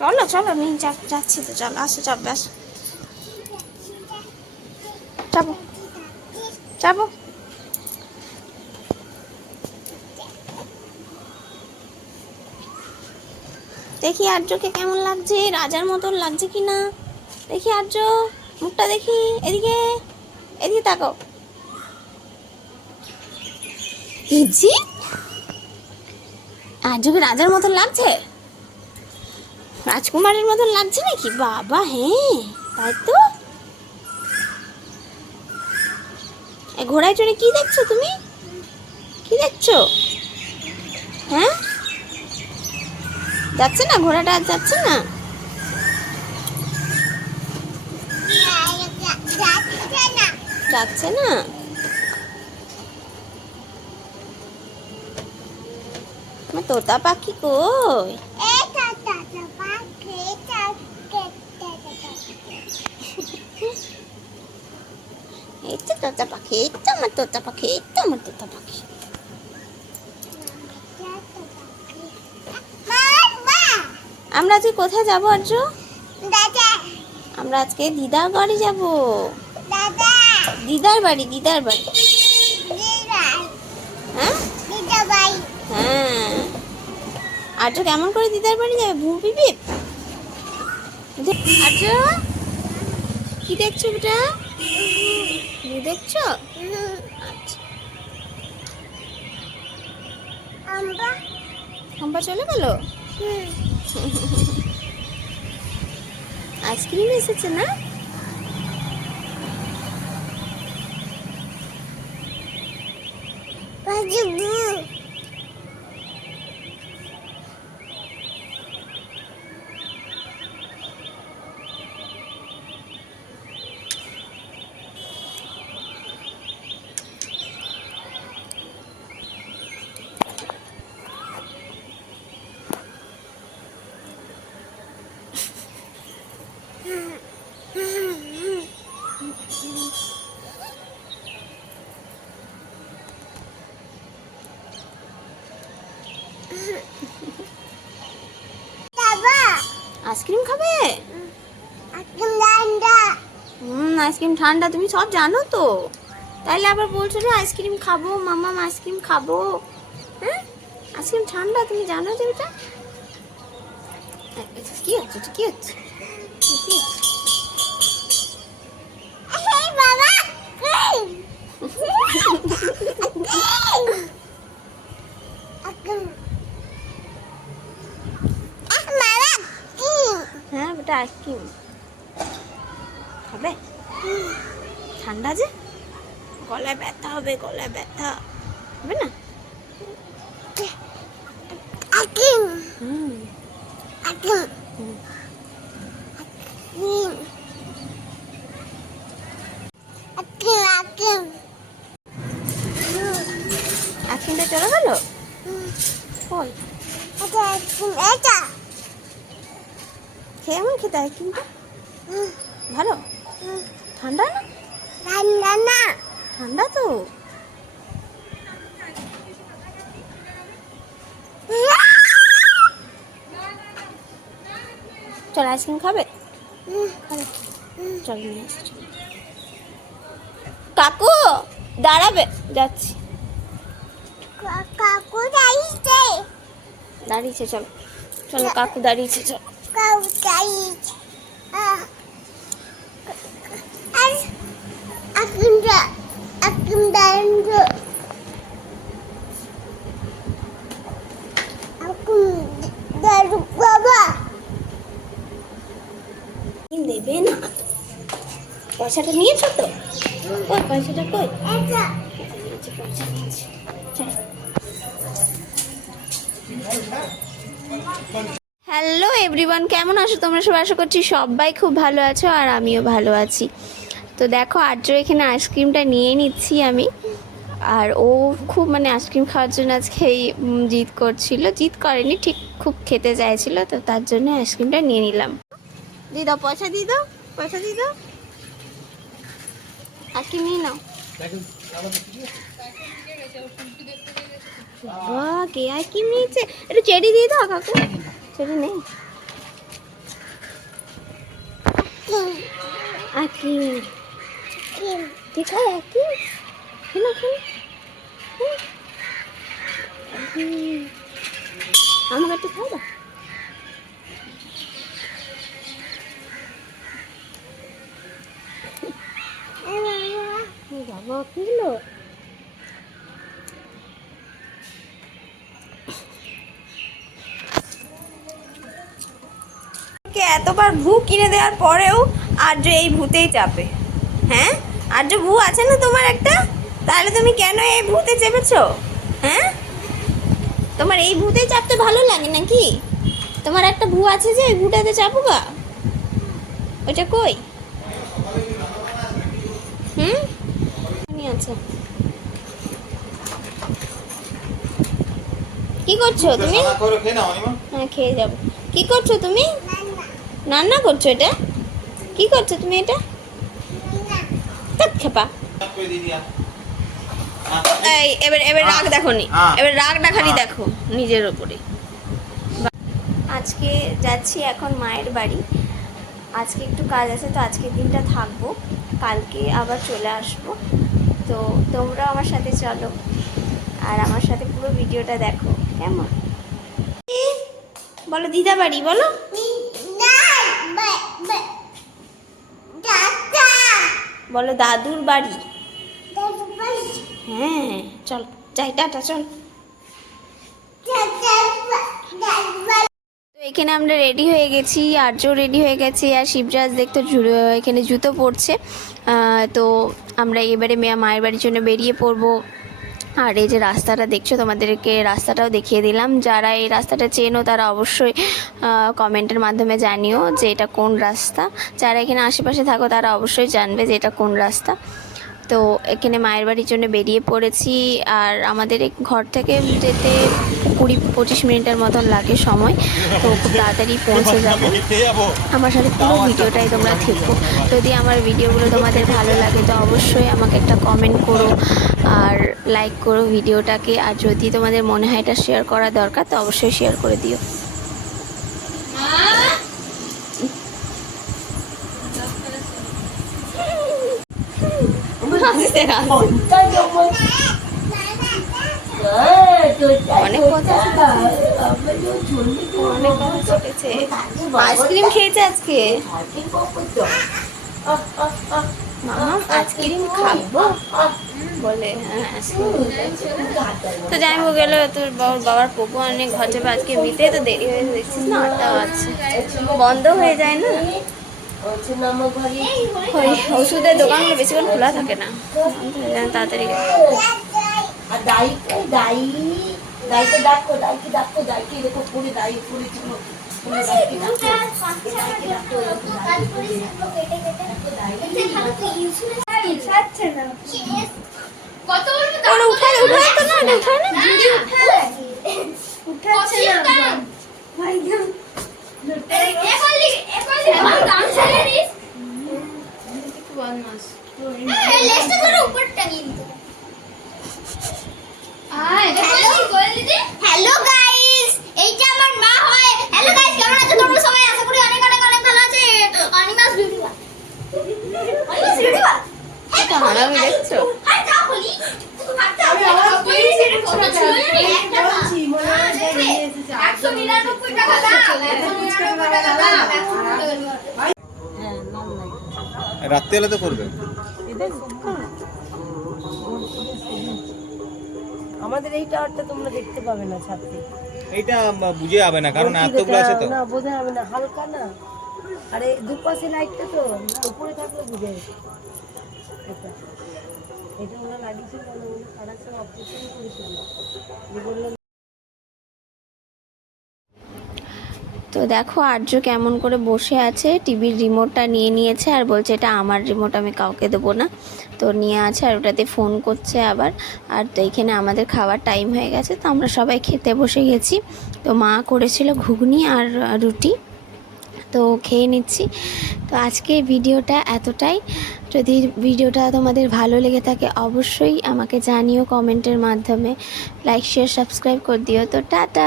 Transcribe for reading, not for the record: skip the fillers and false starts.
চলো চলো নিয়ে যাচ্ছি তো, চলো আসো, চাপবে, আসো, চাপো চাপো। দেখি আর্যকে কেমন লাগছে, রাজার মতন লাগছে কি না দেখি। আর্য মুখটা দেখি, এদিকে এদিকে তাকাও। ইজি, আর্যকে রাজার মতন লাগছে, রাজকুমারের মতন লাগছে নাকি? বাবা হ্যাঁ, তাই তো। ঘোড়ায় চড়ে কি দেখছো তুমি? কি দেখছো? হ্যাঁ, যাচ্ছে না ঘোড়াটা, আর যাচ্ছে না? যাচ্ছে না। আমার তোতা পাখি কই? এই তো তোতা পাখি, এই তো আমার তোতা পাখি, এই তো আমার তোতা পাখি। আমরা আজকে কোথায় যাবো আর্য? আমরা আজকে দিদার বাড়ি যাবো। দিদার বাড়ি, দিদার বাড়ি। হ্যাঁ হ্যাঁ। আর্য কেমন করে দিদার বাড়ি যাবে? ভূ পিপি। আর্য কি দেখছো বেটা? ভূ দেখছো? আচ্ছা, হাম্পা চলে গেল। আইসক্রিম এসেছে না? আইসক্রিম খাবে? আইসক্রিম ঠান্ডা, তুমি সব জানো তো, তাইলে আবার বলছো যে আইসক্রিম খাবো মাম্মাম, আইসক্রিম খাবো। হ্যাঁ, আইসক্রিম ঠান্ডা, তুমি জানো যে এটা কি হচ্ছে, কি হচ্ছে, কি হচ্ছে? হ্যাঁ বেটা, আইসক্রিম খাবে? ঠান্ডা যে, গলায় ব্যথা হবে, গলায় ব্যথা হবে না? আইসক্রিমটা চলে গেল কই? কেমন খেতে আইসক্রিমটা? ভালো? ঠান্ডা না? ঠান্ডা তো। চল আইসক্রিম খাবে? খাবে, চল নিয়ে আসছি। কাকু দাঁড়াবে, যাচ্ছি। কাকু দাঁড়িয়েছে, চলো চলো, কাকু দাঁড়িয়েছে, চলো। দেবে না তো, পয়সাটা নিয়েছো তো? ওই পয়সাটা কই? পয়সা নিয়েছি, চলো। হ্যালো এভরিওয়ান, কেমন আছো তোমরা সবাই? আশা করছি সবাই খুব ভালো আছো, আর আমিও ভালো আছি। তো দেখো আর্য এখানে আইসক্রিমটা নিয়ে নিচ্ছি আমি, আর ও খুব মানে আইসক্রিম খাওয়ার জন্য আজকে জিদ করছিল, জিদ করেনি ঠিক, খুব খেতে চাইছিল, তো তার জন্য আইসক্রিমটা নিয়ে নিলাম। দিয়ে দাও পয়সা, দিয়ে দাও পয়সা, দিয়ে দাও, আইসক্রিম নিয়ে নাও। কে আইসক্রিম নিয়েছে? একটু চেরি দিয়ে দাও কাকু। চেরি নেই, আকি ঠিক আছে আকি শোনো শোনো আমাকে একটু খাই দাও। বাবা কি হলো? এতবার ভু কিনে দেওয়ার পরেও আর্য এই ভূতেই চাপে। হ্যাঁ আর্য ভু আছে না তোমার একটা, তাহলে তুমি কেন এই ভূতে চেপেছো? হ্যাঁ তোমার এই ভূতেই চাপতে ভালো লাগে নাকি? তোমার একটা ভু আছে যে ওই ভূটাতে চাপো গা, ওইটা কই? আচ্ছা কি করছো তুমি? হ্যাঁ খেয়ে যাবো। কি করছো তুমি? রান্না করছো? এটা কি করছো তুমি? এটা খেপা। এই এবার এবার রাগ দেখো নি, এবার রাগ দেখানি দেখো নিজের ওপরে। আজকে যাচ্ছি এখন মায়ের বাড়ি, আজকে একটু কাজ আছে তো আজকের দিনটা থাকবো, কালকে আবার চলে আসবো। তো তোমরাও আমার সাথে চলো আর আমার সাথে পুরো ভিডিওটা দেখো কেমন। বলো দিদা বাড়ি, বলো বলো দাদুর বাড়ি। হ্যাঁ চল যাই, টাটা চল। তো এখানে আমরা রেডি হয়ে গেছি, আর্য রেডি হয়ে গেছি, আর শিবরাজ দেখতো এখানে জুতো পরছে। তো আমরা এবারে মায়ের বাড়ির জন্য বেরিয়ে পড়বো। আর এই যে রাস্তাটা দেখছো, তোমাদেরকে রাস্তাটাও দেখিয়ে দিলাম। যারা এই রাস্তাটা চেনো তারা অবশ্যই কমেন্টের মাধ্যমে জানিও যে এটা কোন রাস্তা। যারা এখানে আশেপাশে থাকো তারা অবশ্যই জানবে যে এটা কোন রাস্তা। তো এখানে মায়ের বাড়ির জন্য বেরিয়ে পড়েছি, আর আমাদের ঘর থেকে যেতে 20-25 মিনিটের মতন লাগে সময়, তো খুব তাড়াতাড়ি পৌঁছে যাবো। আমার সাথে পুরো ভিডিওটাই তোমরা দেখো। যদি আমার ভিডিওগুলো তোমাদের ভালো লাগে তো অবশ্যই আমাকে একটা কমেন্ট করো আর লাইক করো ভিডিওটাকে, আর যদি তোমাদের মনে হয় এটা শেয়ার করা দরকার তো অবশ্যই শেয়ার করে দিও। আইসক্রিম খেয়েছে আজকে, আইসক্রিম খাবো বলে। তো যাই হোক গেল, তোর বাবার পোকো অনেক ঘর যাবে আজকে এমনিতেই তো দেরি হয়ে দেখছিস না, 8টা বাজছে, বন্ধ হয়ে যায় না। ওই ওষুধের দোকানগুলো বেশিক্ষণ খোলা থাকে না, তাড়াতাড়ি। হ্যালো গাইস, এইটা আমার মা হয়। হ্যালো গাইস, কেমন আছো তোমরা সবাই? আশা করি অনেক অনেক অনেক ভালো আছে। অনিমাস ভিডিও, অনিমাস ভিডিও এটা হারামি দেখছো? হাই যা বলি তুই ভাবতে আমি আমার পয়সা ফটো ছিল না, একটা বলছি মনে হয় 199 টাকা দাও, 199 টাকা দাও। রাত্রে এলে তো করবে। আমাদের এই টাওয়ারটা তোমরা দেখতে পাবে না ছাদে, এইটা বুঝে যাবে না কারণ এতগুলো আছে তো না বোঝা যাবে না, হালকা না। আরে দুপাশে লাইটটা তো উপরে থাকলে বুঝে যাবে। এটা এটা ওরা লাগিয়েছিল, সারা সময় অপারেশন করেছিল, বললাম। তো দেখো আর্য কেমন করে বসে আছে, টিভির রিমোটটা নিয়ে নিয়েছে আর বলছে এটা আমার রিমোট, আমি কাউকে দেবো না। তো নিয়ে আছে আর ওটাতে ফোন করছে আবার। আর তো এখানে আমাদের খাওয়ার টাইম হয়ে গেছে, তো আমরা সবাই খেতে বসে গেছি। তো মা করেছিল ঘুগনি আর রুটি, তো খেয়ে নিচ্ছি। তো আজকে ভিডিওটা এতটাই। যদি ভিডিওটা তোমাদের ভালো লেগে থাকে অবশ্যই আমাকে জানিও কমেন্টের মাধ্যমে, লাইক শেয়ার সাবস্ক্রাইব করে দিও। তো টাটা।